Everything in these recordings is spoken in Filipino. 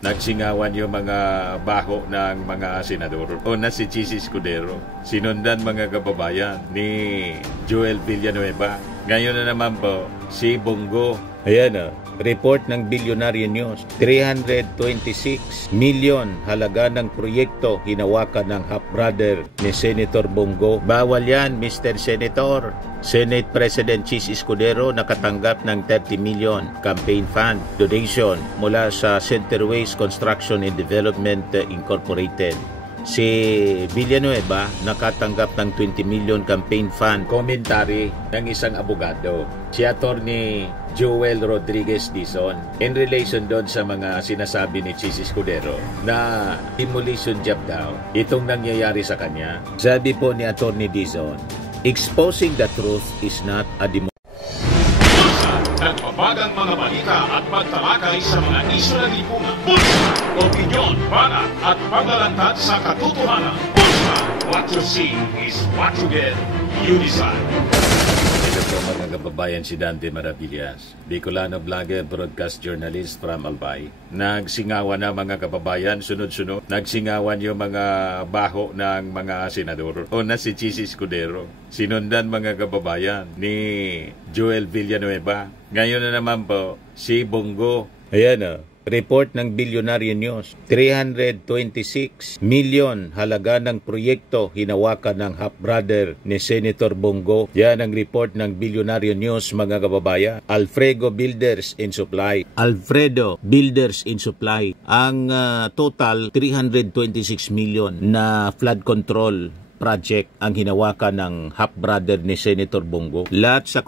nagsingawan yung mga baho ng mga senador. Una si Chis Escudero, sinundan mga kababayan ni Joel Villanueva. Ngayon na naman po si Bongo. Ayan report ng Billionaire News, 326 million halaga ng proyekto hinawakan ng half-brother ni Senator Bongo. Bawal yan, Mr. Senator. Senate President Chis Escudero nakatanggap ng 30 million campaign fund donation mula sa Centerways Construction and Development Incorporated. Si Villanueva nakatanggap ng 20 million campaign fund. Commentary ng isang abogado, si Attorney Joel Rodriguez Dizon, in relation doon sa mga sinasabi ni Chis Escudero na demolition job daw itong nangyayari sa kanya. Sabi po ni Attorney Dizon, exposing the truth is not a demolition. Nagpapagang mga balita at pagtalakay sa mga isyu ng lipunan. Bulsa! Opinyon, banat at paglalantad sa katotohanan. Bulsa! What you see is what you get. You decide. Ito po mga kababayan, si Dante Maravillas, Bicolano vlogger, broadcast journalist from Albay. Nagsingawan na mga kababayan, sunod-sunod. Nagsingawan yung mga baho ng mga senador. Una si Chis Escudero, sinundan mga kababayan ni Joel Villanueva. Ngayon na naman po si Bongo. Ayan report ng Billionaire News, 326 million halaga ng proyekto hinawakan ng half-brother ni Senator Bongo. Yan ang report ng Billionaire News mga kababayan. Alfredo Builders and Supply. Alfredo Builders and Supply. Ang total 326 million na flood control project ang hinawakan ng half-brother ni Senator Bongo. Lahat sa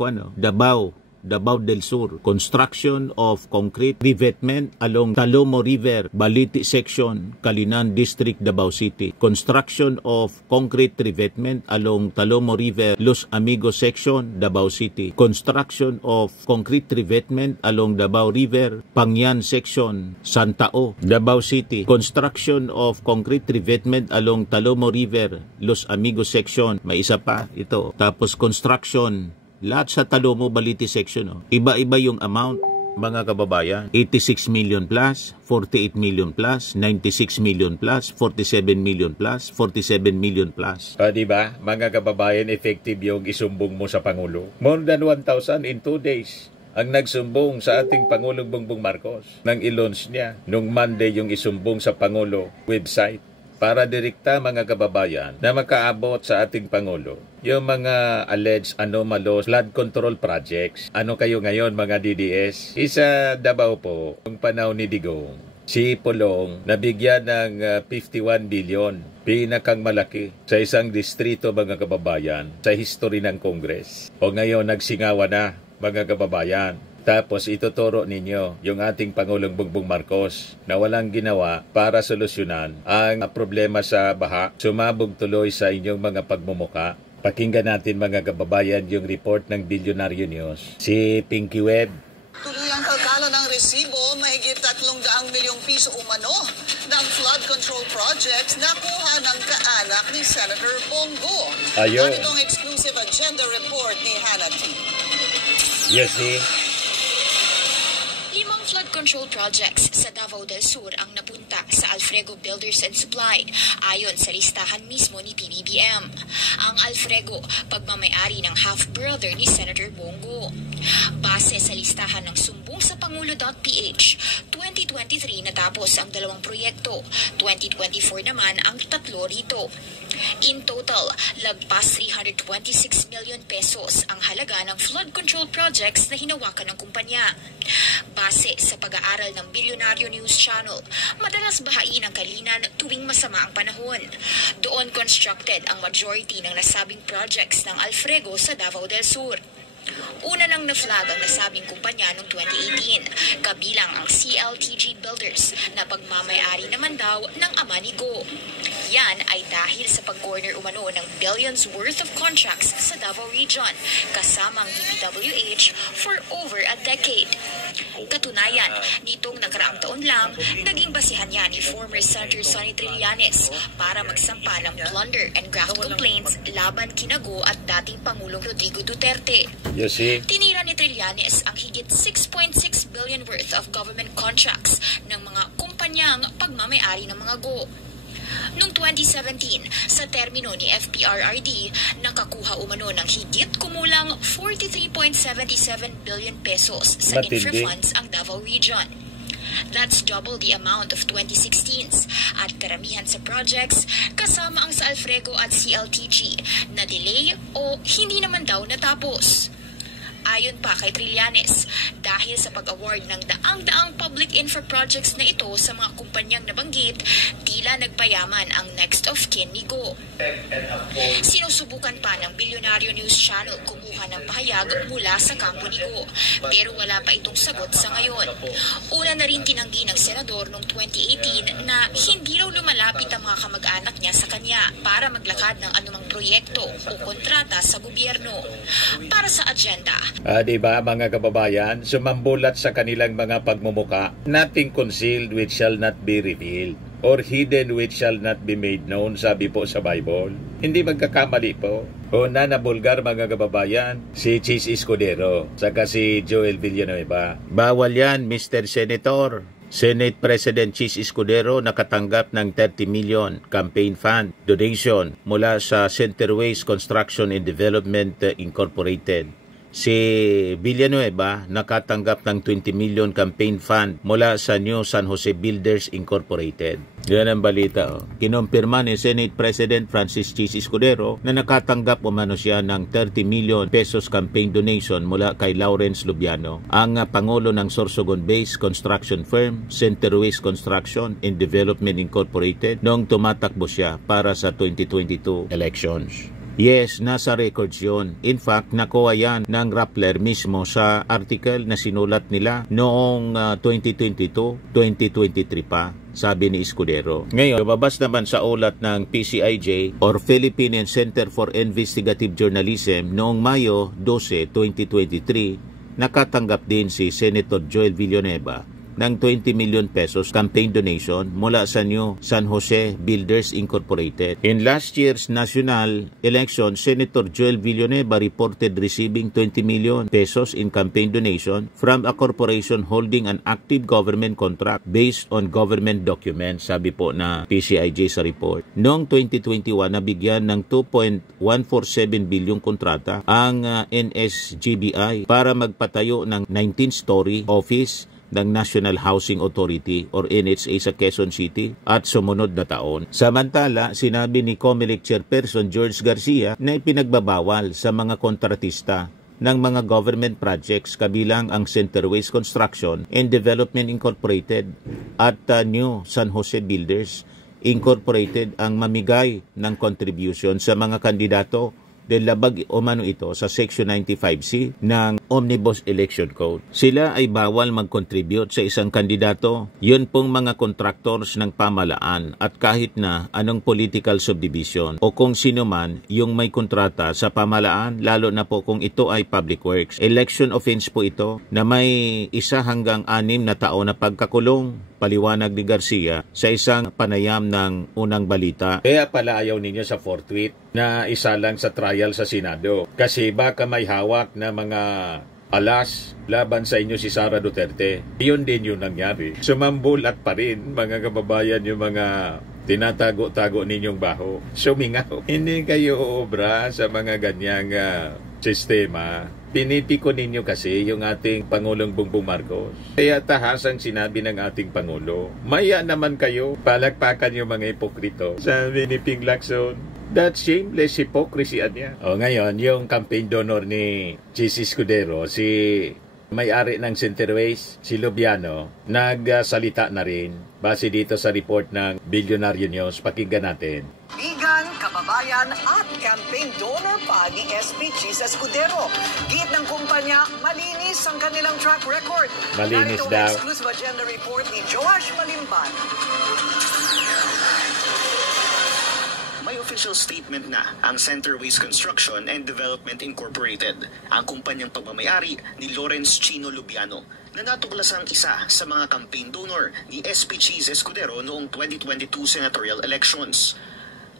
Davao del Sur, construction of concrete revetment along Talomo River, Baliti Section, Calinan District, Davao City. Construction of concrete revetment along Talomo River, Los Amigos Section, Davao City. Construction of concrete revetment along Davao River, Pangyan Section, Santao, Davao City. Construction of concrete revetment along Talomo River, Los Amigos Section. May isa pa ito. Tapos construction lahat sa Talomo, Baliti Section. Iba-iba yung amount, mga kababayan. 86 million plus, 48 million plus, 96 million plus, 47 million plus, 47 million plus. Diba, mga kababayan, effective yung isumbong mo sa Pangulo. More than 1,000 in 2 days. Ang nagsumbong sa ating Pangulong Bongbong Marcos nang i-launch niya nung Monday yung isumbong sa Pangulo website para direkta mga kababayan na makaabot sa ating Pangulo yung mga alleged anomalous flood control projects. Ano kayo ngayon mga DDS? Isa Davao po, yung panahon ni Digong, si Pulong nabigyan ng 51 billion, pinakang malaki sa isang distrito mga kababayan sa history ng Congress. O ngayon nagsingawa na mga kababayan. Tapos ituturo ninyo yung ating Pangulong Bongbong Marcos na walang ginawa para solusyonan ang problema sa baha. Sumabog tuloy sa inyong mga pagmumuka. Pakinggan natin mga kababayan yung report ng Billionaire News. Si Pinky Webb. Tuluyang pagkala ng resibo, mahigit 300 milyong piso umano ng flood control projects na kuha ng kaanak ni Senator Bongo. Ayun. Ganitong exclusive agenda report ni Hannah T. Yes, see? Flood control projects sa Davao del Sur ang napunta sa Alfredo Builders and Supply ayon sa listahan mismo ni PBBM. Ang Alfredo, pagmamayari ng half-brother ni Senator Bongo. Base sa listahan ng sumbong sa Pangulo.ph, 2023 natapos ang 2 proyekto, 2024 naman ang 3 rito. In total, lagpas 326 million pesos ang halaga ng flood control projects na hinawakan ng kumpanya. Base sa pag-aaral ng Billionaire News Channel, madalas bahain ang Calinan tuwing masama ang panahon. Doon constructed ang majority ng nasabing projects ng Alfredo sa Davao del Sur. Una nang na-flag ang nasabing kumpanya noong 2018, kabilang ang CLTG Builders na pagmamayari naman daw ng ama ni Go. Yan ay dahil sa pag-corner umano ng billions worth of contracts sa Davao Region, kasamang DPWH for over a decade. Katunayan, nitong nakaraang taon lang, naging basihan niya ni former Senator Sonny Trillanes para magsampa ng plunder and graft complaints laban kina Go at dating Pangulong Rodrigo Duterte. You see? Tinira ni Trillanes ang higit 6.6 billion worth of government contracts ng mga kumpanya pagmamayari ng mga go. Noong 2017, sa termino ni FPRRD, nakakuha umano ng higit kumulang 43.77 billion pesos sa infra funds ang Davao Region. That's double the amount of 2016's at karamihan sa projects kasama ang sa Alfrego at CLTG na delay o hindi naman daw natapos. Ayon pa kay Trillanes, dahil sa pag-award ng daang-daang public infra projects na ito sa mga kumpanyang nabanggit, tila nagpayaman ang next of kin ni Go. Sinusubukan pa ng Bilyonaryo News Channel kumuha ng pahayag mula sa kampo ni Go, pero wala pa itong sagot sa ngayon. Una na rin tinanggi ng senador noong 2018 na hindi raw lumalapit ang mga kamag-anak niya sa kanya para maglakad ng anumang proyekto o kontrata sa gobyerno. Para sa agenda, diba mga kababayan, sumambulat sa kanilang mga pagmumuka, nothing concealed which shall not be revealed, or hidden which shall not be made known, sabi po sa Bible. Hindi magkakamali po. Una na bulgar mga kababayan, si Chis Escudero, saka si Joel Villanueva. Bawal yan, Mr. Senator. Senate President Chis Escudero nakatanggap ng 30 million campaign fund donation mula sa Centerways Construction and Development Incorporated. Si Villanueva nakatanggap ng 20 million campaign fund mula sa New San Jose Builders Incorporated. Yan ang balita. Kinumpirma ni Senate President Francis Chis Escudero na nakatanggap umano siya ng 30 million pesos campaign donation mula kay Lawrence Lubiano, ang pangulo ng Sorsogon-based construction firm Centerways Construction and Development Incorporated noong tumatakbo siya para sa 2022 elections. Yes, nasa records yun. In fact, nakuha yan ng Rappler mismo sa article na sinulat nila noong 2022-2023 pa, sabi ni Escudero. Ngayon, lumabas naman sa ulat ng PCIJ or Philippine Center for Investigative Journalism noong Mayo 12, 2023, nakatanggap din si Senator Joel Villanueva ng 20 million pesos campaign donation mula sa New San Jose Builders Incorporated. In last year's national election, Senator Joel Villanueva reported receiving 20 million pesos in campaign donation from a corporation holding an active government contract based on government documents, sabi po na PCIJ sa report. Noong 2021, nabigyan ng 2.147 bilyong kontrata ang NSGBI para magpatayo ng 19-story office ng National Housing Authority or NHA sa Quezon City at sumunod na taon. Samantala, sinabi ni COMELEC Chairperson George Garcia na ipinagbabawal sa mga kontratista ng mga government projects kabilang ang Centerways Construction and Development Incorporated at New San Jose Builders Incorporated ang mamigay ng contribution sa mga kandidato dahil labag umano ito sa Section 95C ng Omnibus Election Code. Sila ay bawal mag-contribute sa isang kandidato. Yun pong mga contractors ng pamalaan at kahit na anong political subdivision o kung sino man yung may kontrata sa pamalaan, lalo na po kung ito ay public works. Election offense po ito na may 1 hanggang 6 na taon na pagkakulong, paliwanag ni Garcia sa isang panayam ng Unang Balita. Kaya pala ayaw ninyo sa forthwith na isa lang sa trial sa Senado. Kasi baka may hawak na mga alas laban sa inyo si Sara Duterte. Iyon din yung nangyari. Sumambulat pa rin mga kababayan yung mga tinatago-tago ninyong baho. Sumingaw. Hindi kayo obra sa mga ganyang sistema. Pinipiko ninyo kasi yung ating Pangulong Bongbong Marcos. Kaya tahasang sinabi ng ating Pangulo, maya naman kayo, palakpakan yung mga hipokrito. Sabi ni Ping Lacson, that shameless hypocrisy niya. O ngayon, yung campaign donor ni Chis Escudero, si may-ari ng Centerways, si Lubiano, nagsalita na rin base dito sa report ng Bilyonaryo News. Pakinggan natin. Bigan, kababayan at campaign donor pa ni SP Chis Escudero. Git ng kumpanya, malinis ang kanilang track record. Malinis Narito daw. ang exclusive agenda report ni Joash Malimban. May official statement na ang Centerways Construction and Development Incorporated, ang kumpanyang pagmamayari ni Lawrence Chino Lubiano, na natuklasang isa sa mga campaign donor ni SP Chis Escudero noong 2022 senatorial elections.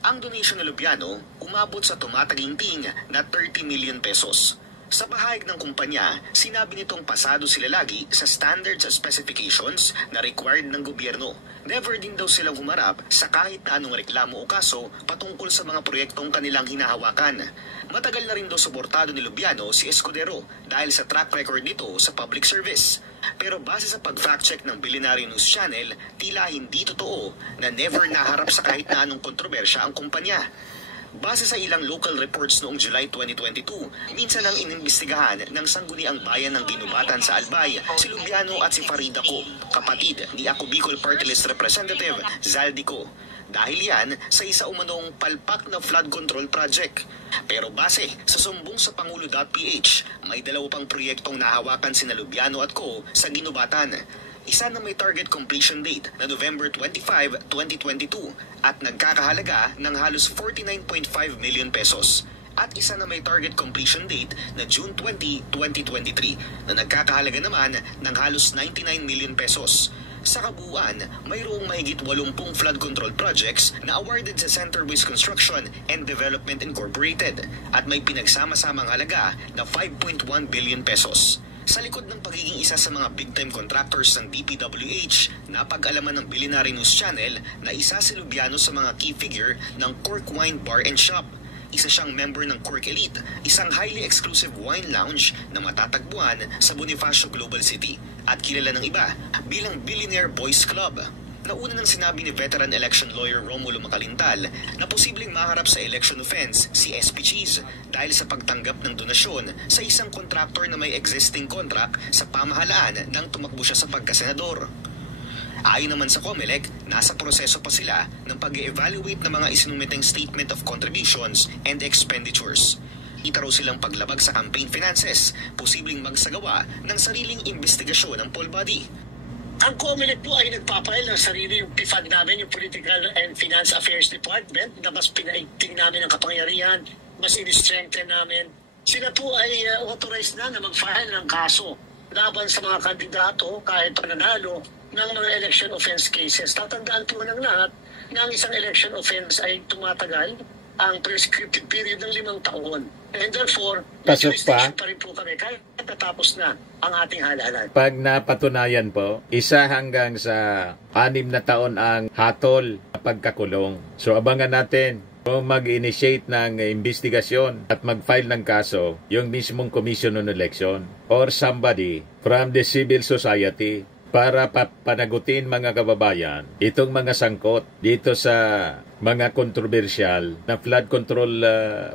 Ang donation ni Lubiano umabot sa tumataginting na 30 million pesos. Sa pahayag ng kumpanya, sinabi nitong pasado sila lagi sa standards at specifications na required ng gobyerno. Never din daw silang humarap sa kahit na anong reklamo o kaso patungkol sa mga proyektong kanilang hinahawakan. Matagal na rin daw suportado ni Lubiano si Escudero dahil sa track record nito sa public service. Pero base sa pag-fact-check ng Billionaire News Channel, tila hindi totoo na never naharap sa kahit na anong kontrobersya ang kumpanya. Base sa ilang local reports noong July 2022, minsan ang inimbestigahan ng sangguniang bayan ng Ginubatan sa Albay, si Lubiano at si Farida Co, kapatid ni Ako Bicol Party List Representative Zaldico. Dahil yan sa isa umanong palpak na flood control project. Pero base sa sumbong sa Pangulo.ph, may dalawa pang proyektong nahawakan sina Lubiano at Co sa Ginubatan. Isa na may target completion date na November 25, 2022 at nagkakahalaga ng halos 49.5 million pesos. At isa na may target completion date na June 20, 2023 na nagkakahalaga naman ng halos 99 million pesos. Sa kabuuan, mayroong mahigit 80 flood control projects na awarded sa Centerways Construction and Development Incorporated at may pinagsama-samang halaga na 5.1 billion pesos. Sa likod ng pagiging isa sa mga big-time contractors ng DPWH, napag-alaman ng Billionaire News Channel na isa si Lubiano sa mga key figure ng Cork Wine Bar and Shop. Isa siyang member ng Cork Elite, isang highly exclusive wine lounge na matatagpuan sa Bonifacio Global City at kilala ng iba bilang Billionaire Boys Club. Nauna nang sinabi ni veteran election lawyer Romulo Macalintal na posibleng maharap sa election offense si SP Cheese dahil sa pagtanggap ng donasyon sa isang kontraktor na may existing contract sa pamahalaan nang tumakbo siya sa pagkasenador. Ayon naman sa COMELEC, nasa proseso pa sila ng pag-evaluate ng mga isinumiteng statement of contributions and expenditures. Ita raw silang paglabag sa campaign finances, posibleng magsagawa ng sariling investigasyon ng poll body. Ang COMELEC po ay nagpapail ng sarili yung PFAD namin, yung Political and Finance Affairs Department, na mas pinaigting namin ang kapangyarihan, mas in-strengthen namin. Sila po ay authorized na mag-file ng kaso laban sa mga kandidato kahit pananalo ng mga election offense cases. Tatandaan po ng lahat na ang isang election offense ay tumatagal ang prescriptive period ng 5 taon. And therefore, jurisdiction pa rin po kami kahit natapos na ang ating halalan. Pag napatunayan po, 1 hanggang sa 6 na taon ang hatol na pagkakulong. So abangan natin kung mag-initiate ng investigasyon at mag-file ng kaso yung mismong Commission on Election or somebody from the civil society para panagutin mga kababayan itong mga sangkot dito sa mga kontrobersyal na flood control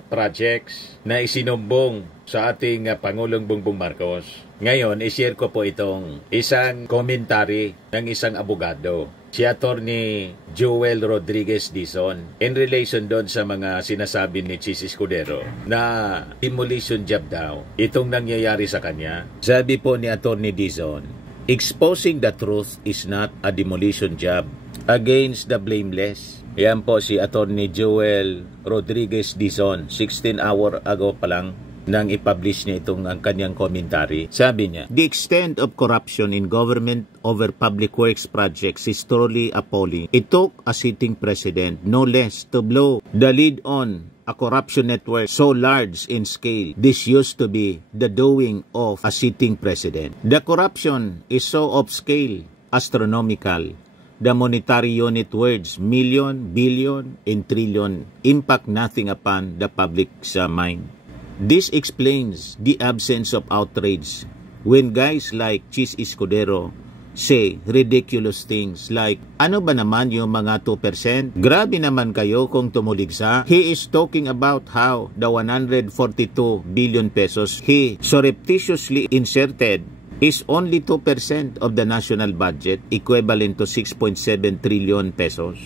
projects na isinumbong sa ating Pangulong Bongbong Marcos. Ngayon, i-share ko po itong isang commentary ng isang abogado, si Attorney Joel Rodriguez Dizon, in relation doon sa mga sinasabi ni Chis Escudero na demolition job daw itong nangyayari sa kanya. Sabi po ni Attorney Dizon, exposing the truth is not a demolition job against the blameless. Yan po si Attorney Joel Rodriguez Dizon. 16 hour ago pa lang nang i-publish niya itong ang kanyang commentary. Sabi niya, the extent of corruption in government over public works projects is truly appalling. It took a sitting president, no less, to blow the lid on a corruption network so large in scale. This used to be the doing of a sitting president. The corruption is so off-scale, astronomical. The monetary unit words, million, billion, and trillion, impact nothing upon the public's mind. This explains the absence of outrage when guys like Chis Escudero say ridiculous things like, ano ba naman yung mga 2%? Grabe naman kayo kung tumuligsa. He is talking about how the 142 billion pesos he surreptitiously inserted is only 2% of the national budget, equivalent to 6.7 trillion pesos.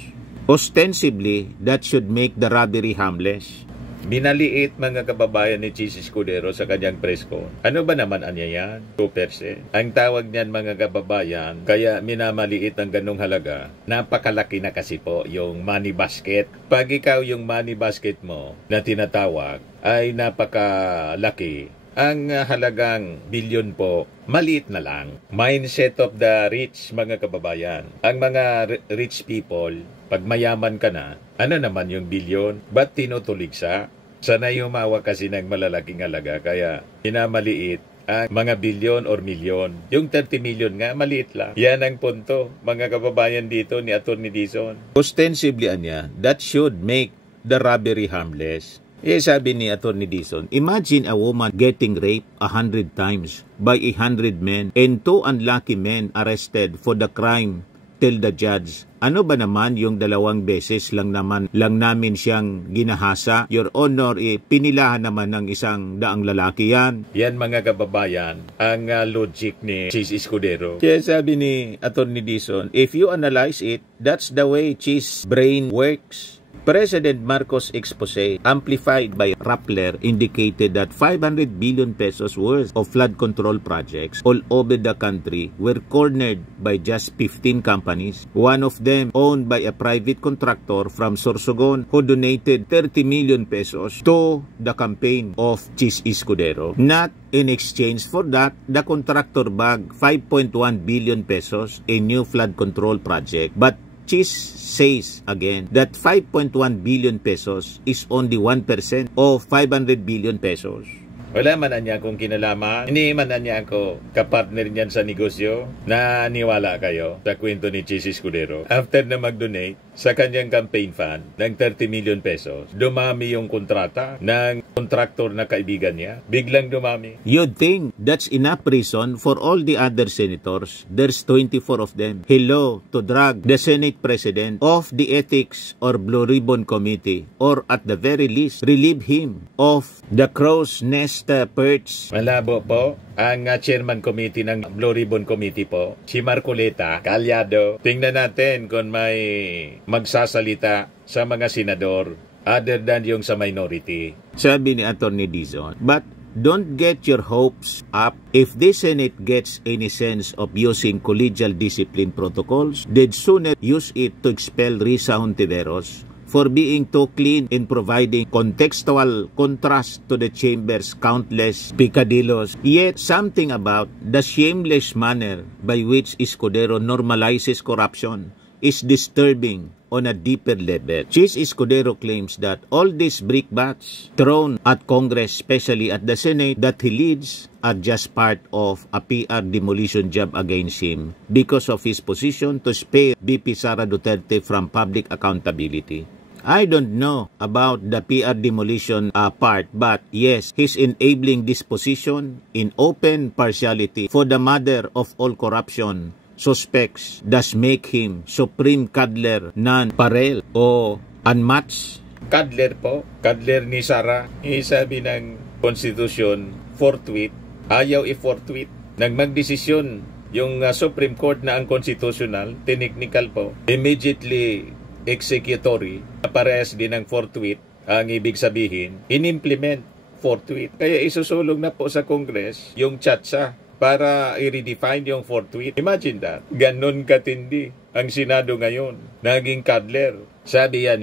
Ostensibly, that should make the robbery harmless. Binaliit mga kababayan ni Chis Escudero sa kanyang press con. Ano ba naman anya yan? 2%. Ang tawag niyan mga kababayan, kaya minamaliit ang ganong halaga. Napakalaki na kasi po yung money basket. Pag ikaw yung money basket mo na tinatawag ay napakalaki, ang halagang bilyon po, maliit na lang. Mindset of the rich mga kababayan. Ang mga rich people, pag mayaman ka na, ano naman yung bilyon? Ba't tinutuligsa? Sanay humawak kasi ng malalaking halaga kaya minamaliit ang mga bilyon or milyon. Yung 30 million nga, maliit lang. Yan ang punto, mga kababayan dito ni Atty. Dizon. Ostensibly niya, that should make the robbery harmless. Sabi ni Atty. Dizon, imagine a woman getting raped 100 times by 100 men and 2 unlucky men arrested for the crime till the judge. Ano ba naman yung 2 beses lang namin siyang ginahasa? Your Honor, pinilahan naman ng 100 lalaki yan. Yan mga kababayan, ang logic ni Chis Escudero. Kaya sabi ni Atty. Dizon, if you analyze it, that's the way Chis brain works. President Marcos' expose, amplified by Rappler, indicated that 500 billion pesos worth of flood control projects all over the country were cornered by just 15 companies, one of them owned by a private contractor from Sorsogon who donated 30 million pesos to the campaign of Chis Escudero. Not in exchange for that, the contractor bagged 5.1 billion pesos in new flood control project, but Chis says again that 5.1 billion pesos is only 1% of 500 billion pesos. Wala man niya akong kinalaman. Hindi man niya ako kapartner niyan sa negosyo. Naniwala kayo sa kwento ni Chis Escudero. After na mag-donate sa kanyang campaign fund ng 30 million pesos, dumami yung kontrata ng contractor na kaibigan niya. Biglang dumami. You'd think that's enough reason for all the other senators. There's 24 of them. Hello to drag the Senate President of the Ethics or Blue Ribbon Committee, or at the very least, relieve him of the crow's nest perch. Malabo po ang chairman committee ng Blue Ribbon Committee po, si Marcoleta Calyado. Tingnan natin kung may magsasalita sa mga senador other than yung sa minority. Sabi ni Atty. Dizon, but don't get your hopes up. If the Senate gets any sense of using collegial discipline protocols, they'd sooner use it to expel Risa Hontiveros for being too clean in providing contextual contrast to the chamber's countless picadillos. Yet something about the shameless manner by which Escudero normalizes corruption is disturbing on a deeper level. Chis Escudero claims that all these brickbats thrown at Congress, especially at the Senate, that he leads are just part of a PR demolition job against him because of his position to spare VP Sara Duterte from public accountability. I don't know about the PR demolition part, but yes, his enabling disposition in open partiality for the mother of all corruption suspects does make him supreme cuddler non-parel o unmatched. Cuddler po, cuddler ni Sara. Sabi ng Constitution, forthwith, ayaw i-forthwith. Nang magdesisyon yung Supreme Court na ang constitutional, technical po, immediately executory, parehas din ng forthwith, ang ibig sabihin, in-implement forthwith. Kaya isusulong na po sa Congress yung chatsa para i-redefine yung forthwith. Imagine that. Ganon katindi ang Senado ngayon. Naging cuddler. Sabi yan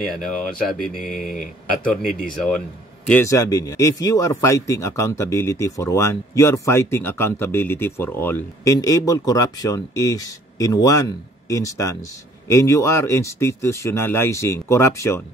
sabi ni Atty. Dizon. Yes, sabi niya, if you are fighting accountability for one, you are fighting accountability for all. Enable corruption is in one instance, and you are institutionalizing corruption.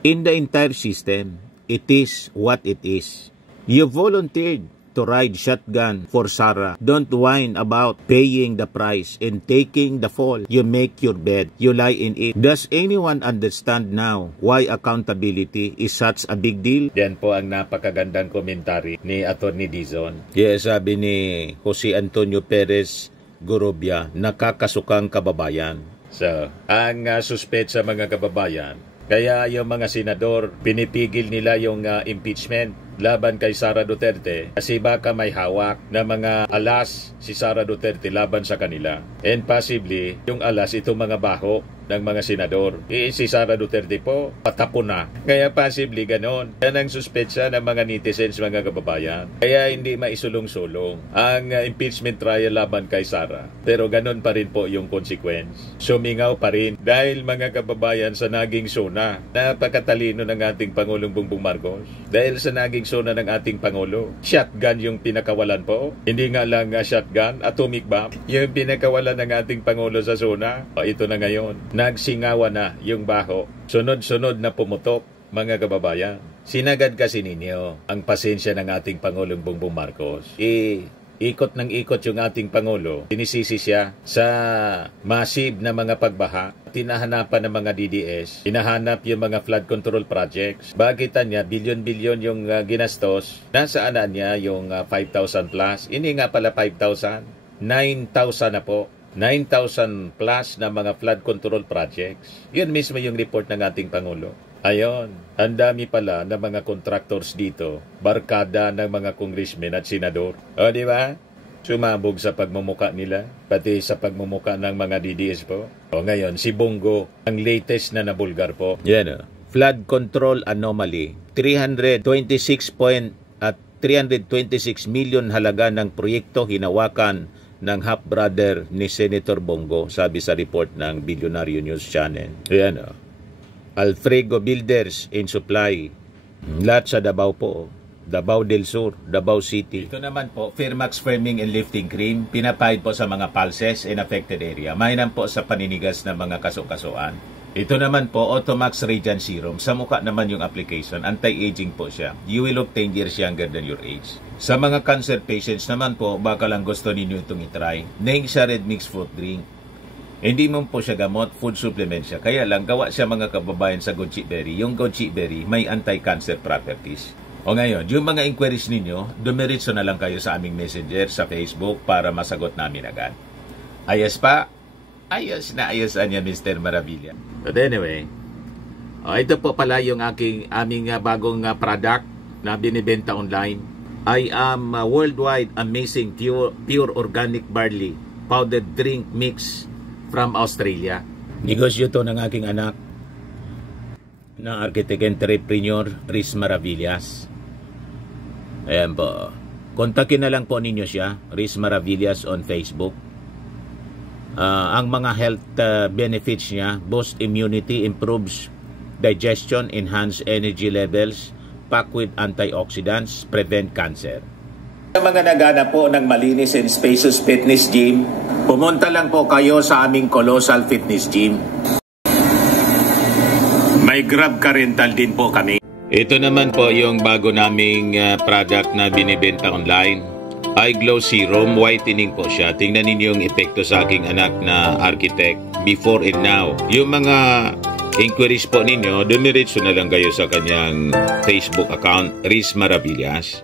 In the entire system, it is what it is. You volunteered to ride shotgun for Sara. Don't whine about paying the price and taking the fall. You make your bed, you lie in it. Does anyone understand now why accountability is such a big deal? Yan po ang napakagandang komentary ni Atty. Dizon. Yes, sabi ni Jose Antonio Perez Gorobia, nakakasukang kababayan. So, ang suspect sa mga kababayan, kaya yung mga senador, pinipigil nila yung impeachment laban kay Sara Duterte kasi baka may hawak na mga alas si Sara Duterte laban sa kanila. And possibly, yung alas itong mga baho ng mga senador. Si Sara Duterte po, patapo na. Kaya possibly ganon. Yan ang suspetsa ng mga netizens, mga kababayan. Kaya hindi maisulong-sulong ang impeachment trial laban kay Sara. Pero ganon pa rin po yung consequence. Sumingaw pa rin dahil mga kababayan sa naging sona, napakatalino ng ating Pangulong Bongbong Marcos. Dahil sa naging sona ng ating Pangulo, shotgun yung pinakawalan po. Hindi nga lang shotgun, atomic bomb. Yung pinakawalan ng ating Pangulo sa sona, ito na ngayon. Nagsingawa na yung baho. Sunod-sunod na pumutok, mga kababayan. Sinagad kasi ninyo ang pasensya ng ating Pangulong Bongbong Marcos. Ikot ng ikot yung ating Pangulo. Sinisisi siya sa massive na mga pagbaha. Tinahanapan ng mga DDS. Hinahanap yung mga flood control projects. Bagitan niya, bilyon-bilyon yung ginastos. Nasaan na niya yung 5,000 plus? Ini nga pala 5,000. 9,000 na po. 9,000 plus na mga flood control projects. Yun mismo yung report ng ating Pangulo. Ayon, ang dami pala ng mga contractors dito, barkada ng mga congressmen at senador. O, di ba? Sumabog sa pagmumuka nila, pati sa pagmumuka ng mga DDS po. O ngayon, si Bongo, ang latest na nabulgar po. Yan o. Flood control anomaly, 326 million halaga ng proyekto hinawakan ng half-brother ni Senator Bongo, sabi sa report ng Billionaire News Channel. Yan o. Alfrego Builders in Supply. Lahat sa Davao po. Davao del Sur, Davao City. Ito naman po, Firmax Firming and Lifting Cream. Pinapahid po sa mga pulses in affected area. Mainam po sa paninigas ng mga kaso-kasuan. Ito naman po, Automax Radiant Serum. Sa mukha naman yung application. Anti-aging po siya. You will look 10 years younger than your age. Sa mga cancer patients naman po, baka lang gusto ninyo itong itry. Neng siya Red Mix Fruit Drink. Hindi mo po siya gamot, food supplement siya. Kaya lang, gawa siya mga kababayan sa goji berry. Yung goji berry may anti-cancer properties. O ngayon, yung mga inquiries ninyo, dumiritso na lang kayo sa aming messenger sa Facebook para masagot namin agad. Ayos pa? Ayos na ayos niya, Mr. Maravilla. But anyway, ito po pala yung aming bagong product na binibenta online. I am worldwide amazing pure organic barley powdered drink mix from Australia. Negosyo to ng aking anak na architect entrepreneur Riz Maravillas. Ayan po. Kontakin na lang po ninyo siya, Riz Maravillas on Facebook. Ang mga health benefits niya, boost immunity, improves digestion, enhance energy levels, packed with antioxidants, prevent cancer. Sa mga nagana po ng malinis and spacious fitness gym, pumunta lang po kayo sa aming Colossal Fitness Gym. May Grab car rental din po kami. Ito naman po yung bago naming product na binibenta online. Eye Glow Serum, whitening po siya. Tingnan ninyo yung epekto sa aking anak na architect before and now. Yung mga inquiries po ninyo, dumiretso na lang kayo sa kanyang Facebook account, Riz Maravillas.